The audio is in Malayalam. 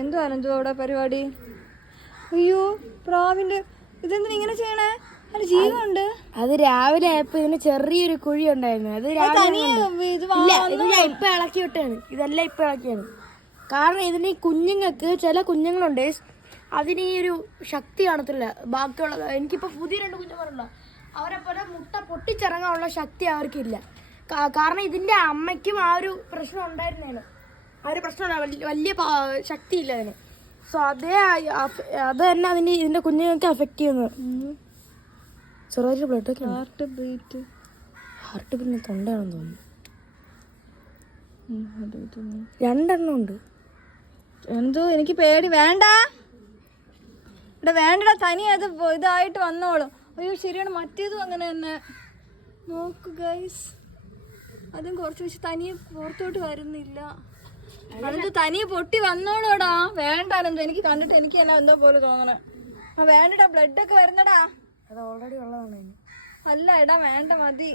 എന്തോ അനന്തു അവിടെ പരിപാടി? അയ്യോ പ്രാവിന്റെ ഇതെന്തിനാ ഇങ്ങനെ ചെയ്യണേ? അത് ജീവനുണ്ട്. അത് രാവിലെ ആയപ്പോ ഇതിന് ചെറിയൊരു കുഴി ഉണ്ടായിരുന്നു. അത് ഇപ്പൊ ഇളക്കി വിട്ടാണ്. ഇതെല്ലാം ഇപ്പൊ ഇളക്കിയാണ്. കാരണം ഇതിന് കുഞ്ഞുങ്ങൾക്ക് ചില കുഞ്ഞുങ്ങളുണ്ട്, അതിന് ഈ ഒരു ശക്തി കാണത്തില്ല. ബാക്കിയുള്ള എനിക്കിപ്പോ പുതിയ 2 കുഞ്ഞുങ്ങളുള്ള അവരെ പോലെ മുട്ട പൊട്ടിച്ചിറങ്ങാനുള്ള ശക്തി അവർക്കില്ല. കാരണം ഇതിന്റെ അമ്മയ്ക്കും ആ ഒരു പ്രശ്നം ഉണ്ടായിരുന്നേന്. ആ ഒരു പ്രശ്നം വലിയ ശക്തി ഇല്ല അതിന്. സോ അത് തന്നെ അതിന് ഇതിന്റെ കുഞ്ഞുങ്ങൾക്ക് അഫക്റ്റ് ചെയ്യുന്നത്. ചെറുതായിട്ട് ബ്ലഡ് ഒക്കെ ഹാർട്ട് പിന്നെ തൊണ്ടയാണെന്ന് തോന്നുന്നു. 2 എണ്ണം ഉണ്ട്. എന്തോ എനിക്ക് പേടി. വേണ്ട ഇവിടെ വേണ്ടടാ, തനി അത് ഇതായിട്ട് വന്നോളും. അയ്യോ ശരിയാണ്, മറ്റേതും അങ്ങനെ തന്നെ. നോക്ക് ഗൈസ്, അതും കുറച്ച് വെച്ച് തനിയെ പുറത്തോട്ട് വരുന്നില്ല. അതെന്തോ തനിയെ പൊട്ടി വന്നോളൂടാ. വേണ്ട അനന്തോ, എനിക്ക് കണ്ടിട്ട് എനിക്ക് തന്നെ എന്തോ പോലെ തോന്നണേ. വേണ്ടടാ, ബ്ലഡ് ഒക്കെ വരുന്നടാ. അത് ഓൾറെഡി ഉള്ളതാണ്. അല്ല എടാ വേണ്ട, മതി.